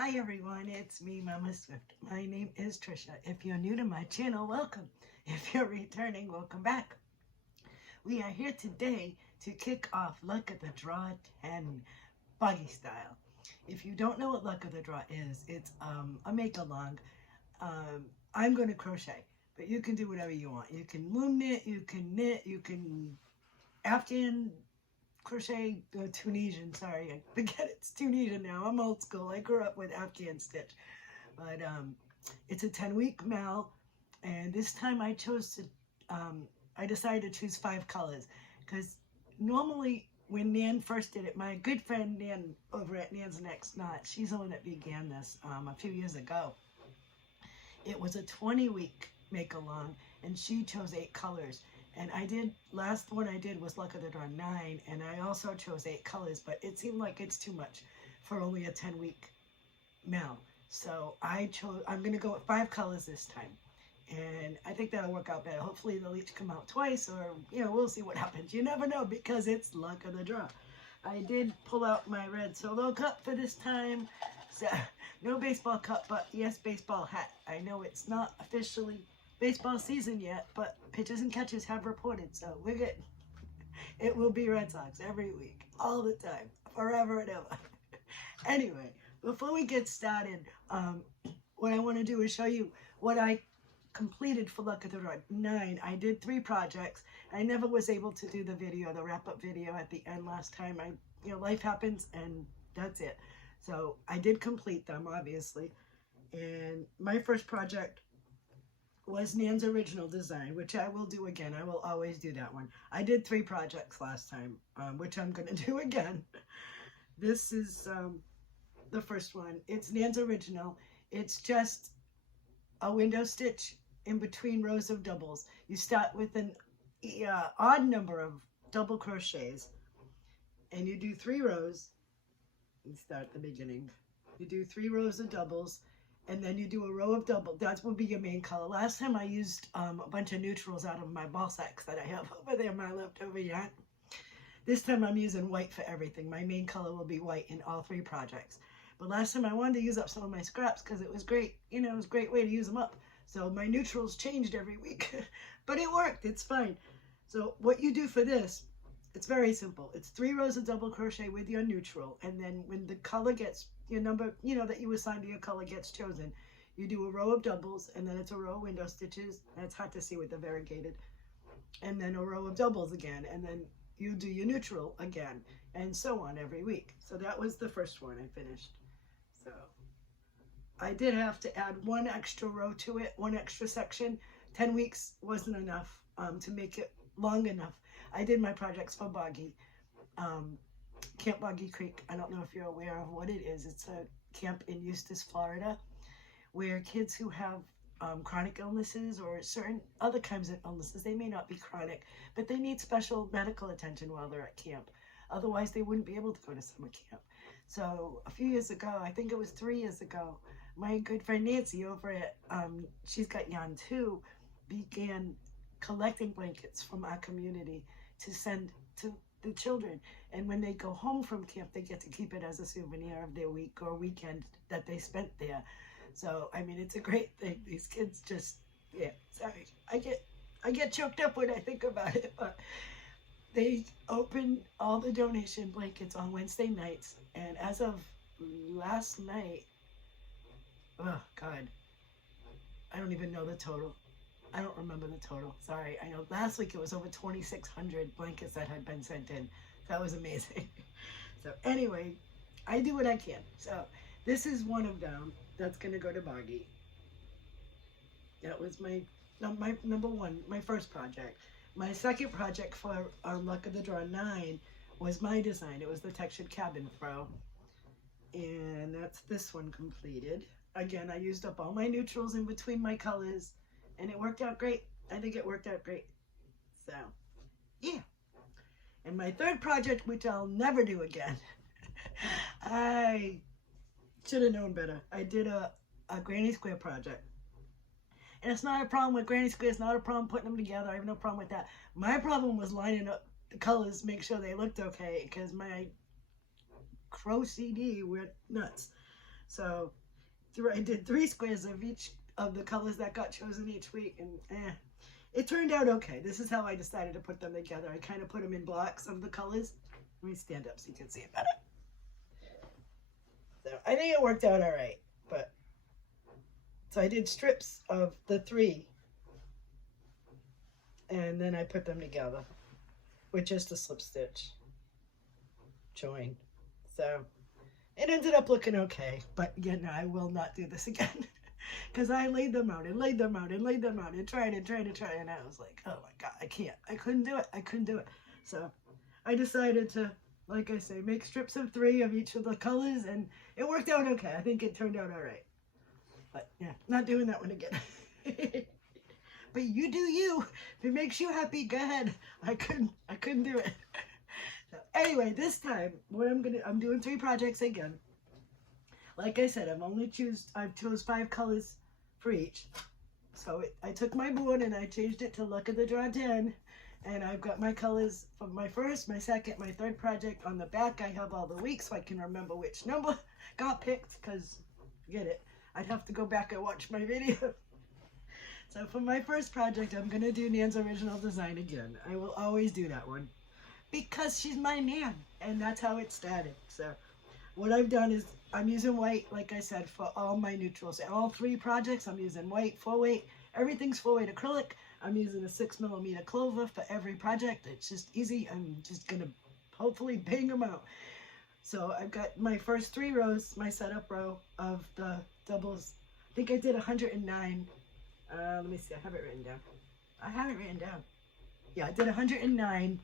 Hi everyone, it's me, Mama Swift. My name is Trisha. If you're new to my channel, welcome. If you're returning, welcome back. We are here today to kick off Luck of the Draw 10 Boggy style. If you don't know what Luck of the Draw is, it's a make-along. I'm going to crochet, but you can do whatever you want. You can loom knit, you can Afghan crochet, Tunisian, sorry, I forget it's Tunisian now. I'm old school. I grew up with Afghan stitch. But it's a 10-week mal, and this time I chose to, I decided to choose 5 colors, because normally when Nan first did it, my good friend Nan over at Nan's Next Knot, she's the one that began this a few years ago. It was a 20-week make-along, and she chose 8 colors. And last one I did was Luck of the Draw 9, and I also chose 8 colors, but it seemed like it's too much for only a 10-week mal. So I'm going to go with 5 colors this time. And I think that'll work out better. Hopefully they'll each come out twice, or, we'll see what happens. You never know, because it's Luck of the Draw. I did pull out my red solo cup for this time. So, no baseball cup, but yes, baseball hat. I know it's not officially baseball season yet, but pitchers and catchers have reported, so we're good. It will be Red Sox every week, all the time, forever and ever. Anyway, before we get started, what I want to do is show you what I completed for Luck of the Draw 9. I did 3 projects. I never was able to do the wrap-up video at the end last time. Life happens, and that's it. So I did complete them, obviously. And my first project was Nan's original design, which I will do again. I will always do that one. I did 3 projects last time, which I'm going to do again. This is the first one. It's Nan's original. It's just a window stitch in between rows of doubles. You start with an odd number of double crochets, and you do 3 rows. You start at the beginning. You do 3 rows of doubles, and then you do a row of double. That will be your main color. Last time I used a bunch of neutrals out of my ball sacks that I have over there, my leftover yarn. This time I'm using white for everything. My main color will be white in all 3 projects. But last time I wanted to use up some of my scraps because it was great. It was a great way to use them up. So my neutrals changed every week. But it worked. It's fine. So what you do for this, it's very simple. It's 3 rows of double crochet with your neutral. And then when the color gets, your number, that you assign to your color gets chosen, you do a row of doubles, and then it's a row of window stitches. That's hard to see with the variegated. And then a row of doubles again, and then you do your neutral again, and so on every week. So that was the first one I finished. So I did have to add 1 extra row to it, 1 extra section. 10 weeks wasn't enough to make it long enough. I did my projects for Boggy. Camp Boggy Creek. I don't know if you're aware of what it is. It's a camp in Eustis, Florida, where kids who have chronic illnesses or certain other kinds of illnesses, they may not be chronic, but they need special medical attention while they're at camp. Otherwise, they wouldn't be able to go to summer camp. So a few years ago, I think it was 3 years ago, my good friend Nancy over at She's Got Yarn Too began collecting blankets from our community to send to the children, and when they go home from camp, they get to keep it as a souvenir of their week or weekend that they spent there. So I mean, it's a great thing. These kids just, sorry, I get choked up when I think about it, but they open all the donation blankets on Wednesday nights, and as of last night, oh God, I don't even know the total. I don't remember the total. Sorry. I know last week it was over 2,600 blankets that had been sent in. That was amazing. So anyway, I do what I can. So this is one of them that's going to go to Boggy. That was my number 1, my first project. My second project for Luck of the Draw 9 was my design. It was the textured cabin fro. And that's this one completed. Again, I used up all my neutrals in between my colors. And it worked out great. I think it worked out great. So, yeah. And my third project, which I'll never do again, I should have known better. I did a granny square project. And it's not a problem with granny squares. It's not a problem putting them together. I have no problem with that. My problem was lining up the colors, make sure they looked okay, because my Crow CD went nuts. So I did 3 squares of each of the colors that got chosen each week, and it turned out okay. This is how I decided to put them together. I kind of put them in blocks of the colors. Let me stand up so you can see it better. So I think it worked out all right, but so I did strips of the 3, and then I put them together with just a slip stitch join. So it ended up looking okay, but again, I will not do this again because I laid them out and laid them out and laid them out and tried and tried and tried, and I was like, oh my god, I can't. I couldn't do it. I couldn't do it. So I decided to, like I say, make strips of 3 of each of the colors, and it worked out okay. I think it turned out all right. But yeah, not doing that one again. But you do you. If it makes you happy, go ahead. I couldn't do it. So anyway, this time I'm doing 3 projects again. Like I said, I've chose 5 colors for each. So I took my board and I changed it to Luck of the Draw 10. And I've got my colors from my first, my second, my third project. On the back, I have all the weeks so I can remember which number got picked, because, forget it, I'd have to go back and watch my video. So for my first project, I'm going to do Nan's original design again. I will always do that one, because she's my Nan, and that's how it started. So what I've done is I'm using white, like I said, for all my neutrals. All 3 projects, I'm using white, 4-weight. Everything's 4-weight acrylic. I'm using a 6mm clover for every project. It's just easy. I'm just going to hopefully bang them out. So I've got my first 3 rows, my setup row of the doubles. I think I did 109. Let me see. I have it written down. I have it written down. Yeah, I did 109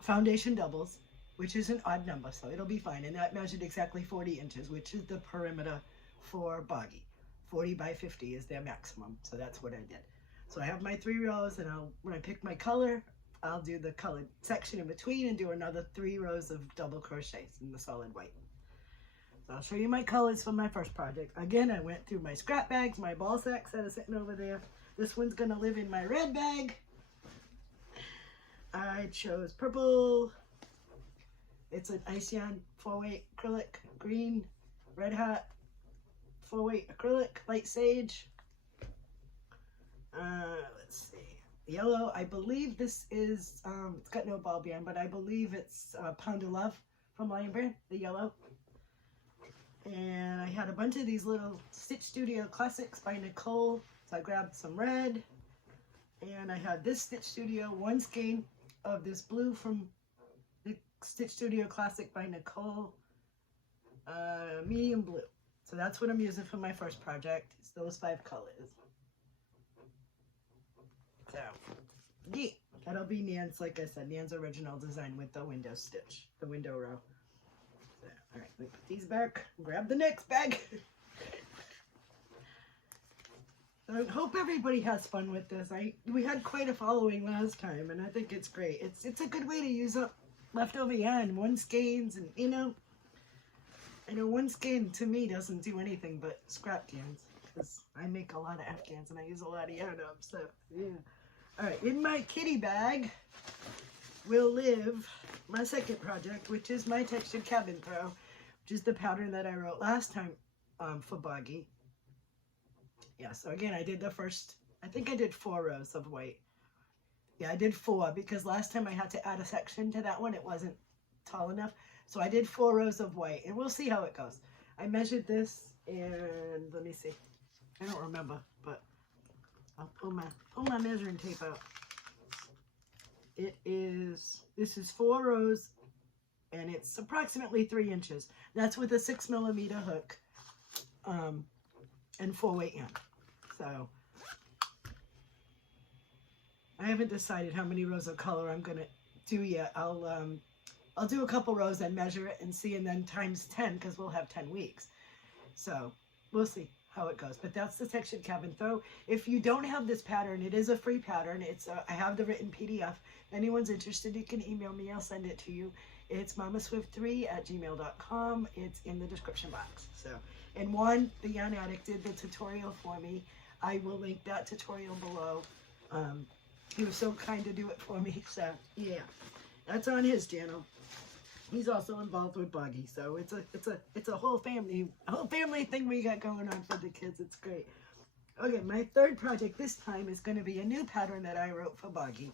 foundation doubles, which is an odd number, so it'll be fine. And that measured exactly 40 inches, which is the perimeter for Boggy. 40 by 50 is their maximum, so that's what I did. So I have my 3 rows, and when I pick my color, I'll do the colored section in between and do another 3 rows of double crochets in the solid white. So I'll show you my colors for my first project. Again, I went through my scrap bags, my ball sacks that are sitting over there. This one's gonna live in my red bag. I chose purple. It's an Ice Yarn 4-weight acrylic, green, red hot, 4-weight acrylic, light sage. Let's see, yellow. I believe this is, it's got no ball band, but I believe it's Pound of Love from Lion Brand, the yellow. And I had a bunch of these little Stitch Studio Classics by Nicole, so I grabbed some red. And I had this Stitch Studio 1 skein of this blue from the Stitch Studio Classic by Nicole, medium blue. So that's what I'm using for my first project. It's those 5 colors. So, yeah, that'll be Nan's, like I said, Nan's original design with the window stitch, the window row. So, all right, let me put these back, grab the next bag. I hope everybody has fun with this. We had quite a following last time, and I think it's great. It's a good way to use up leftover yarn, 1 skeins, and I know 1 skein to me doesn't do anything but scrap yarns, because I make a lot of Afghans and I use a lot of yarn up, so yeah. All right, in my kitty bag will live my second project, which is my textured cabin throw, which is the pattern that I wrote last time for Boggy. Yeah, so again, I did the first, I think I did 4 rows of white. Yeah, I did 4 because last time I had to add a section to that one. It wasn't tall enough. So I did 4 rows of white, and we'll see how it goes. I measured this, and let me see. I don't remember, but I'll pull my measuring tape out. This is 4 rows, and it's approximately 3 inches. That's with a 6mm hook, and 4-weight yarn. So I haven't decided how many rows of color I'm gonna do yet. I'll do a couple rows and measure it and see, and then times 10, because we'll have 10 weeks. So we'll see how it goes. But that's the textured cabin throw. If you don't have this pattern, it is a free pattern. I have the written PDF. If anyone's interested, you can email me. I'll send it to you. It's mamaswift3@gmail.com. It's in the description box. So, and Juan, the Yarn Addict, did the tutorial for me. I will link that tutorial below. He was so kind to do it for me. So yeah, that's on his channel. He's also involved with Boggy, so it's a whole family thing we got going on for the kids. It's great. Okay, my third project this time is going to be a new pattern that I wrote for Boggy.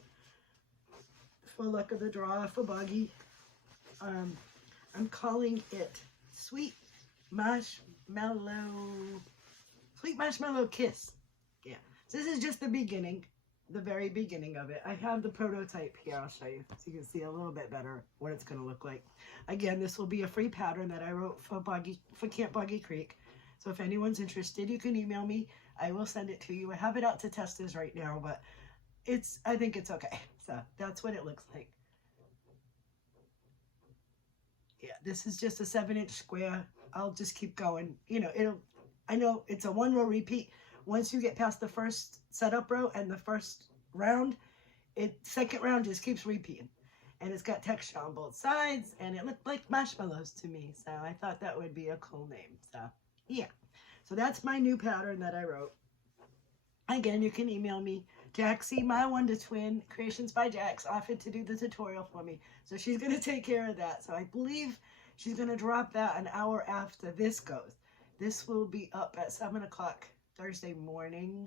For luck of the draw for Boggy. I'm calling it Sweet Marshmallow Kiss. Yeah, so this is just the beginning, the very beginning of it. I have the prototype here. I'll show you so you can see a little bit better what it's going to look like. Again, this will be a free pattern that I wrote for Camp Boggy Creek. So if anyone's interested, you can email me. I will send it to you. I have it out to testers right now, but I think it's okay. So that's what it looks like. Yeah, this is just a 7-inch square. I'll just keep going. You know, I know it's a 1-row repeat. Once you get past the first setup row and the first round, second round just keeps repeating. And it's got texture on both sides, and it looked like marshmallows to me. So I thought that would be a cool name. So yeah. So that's my new pattern that I wrote. Again, you can email me. Jaxie, my Wonder Twin, Creations by Jax, offered to do the tutorial for me. So she's going to take care of that. So I believe she's going to drop that an hour after this goes. This will be up at 7 o'clock Thursday morning.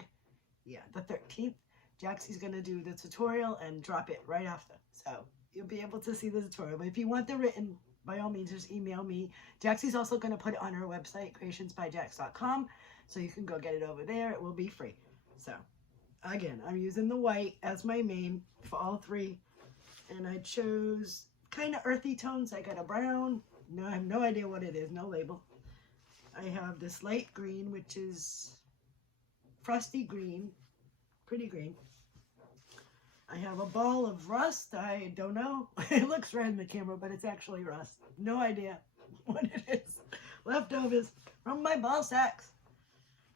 Yeah, the 13th. Jaxie's going to do the tutorial and drop it right after. So you'll be able to see the tutorial. But if you want the written, by all means, just email me. Jaxie's also going to put it on her website, creationsbyjax.com. So you can go get it over there. It will be free. So again, I'm using the white as my main for all three. And I chose kind of earthy tones. I got a brown. No, I have no idea what it is. No label. I have this light green, which is frosty green. Pretty green. I have a ball of rust. I don't know. It looks red in the camera, but it's actually rust. No idea what it is. Leftovers from my ball sacks.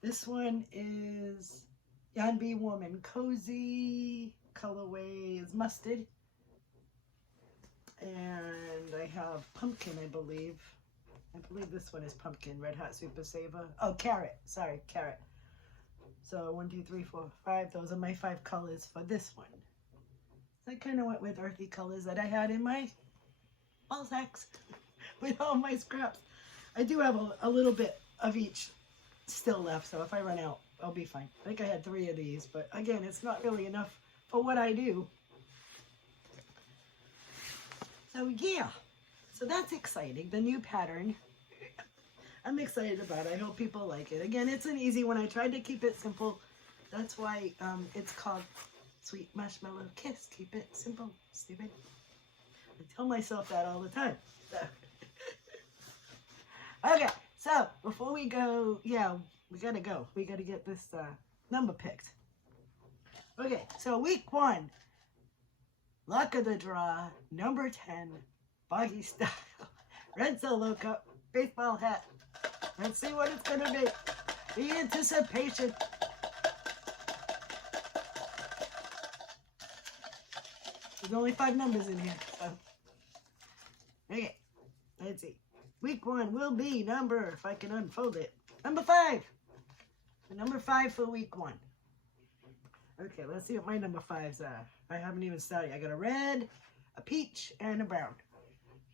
This one is Yan Be Warm and Cozy. Colorway is mustard. And I have pumpkin, I believe. I believe this one is pumpkin. Red Hot Super Saver. Oh, carrot. Sorry, carrot. So 1, 2, 3, 4, 5. Those are my 5 colors for this one. So I kind of went with earthy colors that I had in my ball sacks with all my scraps. I do have a little bit of each still left, so if I run out, I'll be fine. I think I had 3 of these, but again, it's not really enough for what I do. So yeah, so that's exciting. The new pattern, I'm excited about it. I hope people like it. Again, it's an easy one. I tried to keep it simple. That's why it's called Sweet Marshmallow Kiss. Keep it simple, stupid. I tell myself that all the time. So. Okay, so before we go, yeah, we gotta go. We gotta get this number picked. Okay, so week 1, luck of the draw, number 10, Boggy style, red solo cup, baseball hat. Let's see what it's gonna be. The anticipation. There's only 5 numbers in here. So. Okay, let's see. Week 1 will be number, if I can unfold it, number 5. Number 5 for week 1. Okay, let's see what my number 5s are. I haven't even started. I got a red, a peach, and a brown.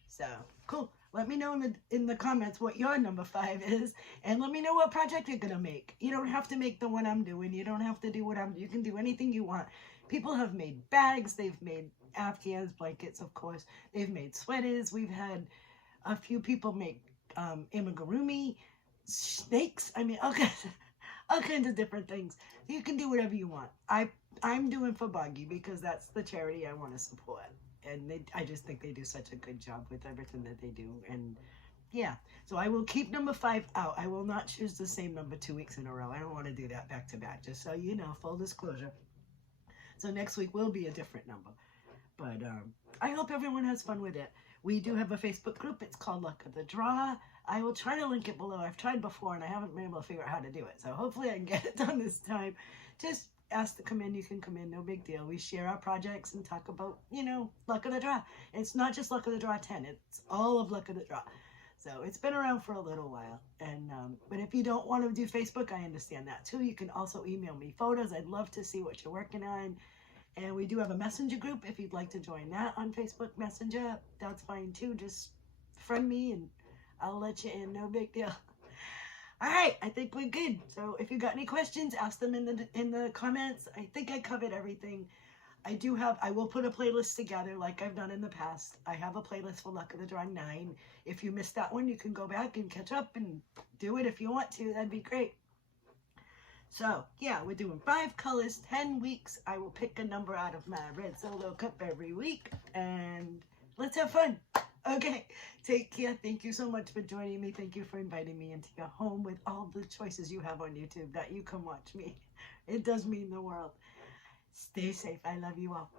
So, cool. Let me know in the comments what your number 5 is, and let me know what project you're going to make. You don't have to make the one I'm doing. You don't have to do what I'm doing. You can do anything you want. People have made bags. They've made Afghans, blankets, of course. They've made sweaters. We've had a few people make amigurumi, snakes. I mean, all kinds of different things. You can do whatever you want. I'm doing for Boggy because that's the charity I want to support. And I just think they do such a good job with everything that they do. And yeah, so I will keep number 5 out. I will not choose the same number 2 weeks in a row. I don't want to do that back to back, just so you know, full disclosure. So next week will be a different number. But I hope everyone has fun with it. We do have a Facebook group. It's called Luck of the Draw. I will try to link it below. I've tried before and I haven't been able to figure out how to do it. So hopefully I can get it done this time. Just ask to come in. You can come in. No big deal. We share our projects and talk about, you know, Luck of the Draw. It's not just Luck of the Draw 10. It's all of Luck of the Draw. So it's been around for a little while. And but if you don't want to do Facebook, I understand that too. You can also email me photos. I'd love to see what you're working on. And we do have a messenger group if you'd like to join that on Facebook Messenger. That's fine too. Just friend me and I'll let you in. No big deal. All right, I think we're good. So if you got any questions, ask them in the comments. I think I covered everything. I will put a playlist together like I've done in the past. I have a playlist for Luck of the Draw 9. If you missed that one, you can go back and catch up and do it if you want to. That'd be great. So, yeah, we're doing 5 colors, 10 weeks. I will pick a number out of my red solo cup every week, and let's have fun. Okay, take care. Thank you so much for joining me. Thank you for inviting me into your home with all the choices you have on YouTube that you can watch me. It does mean the world. Stay safe. I love you all.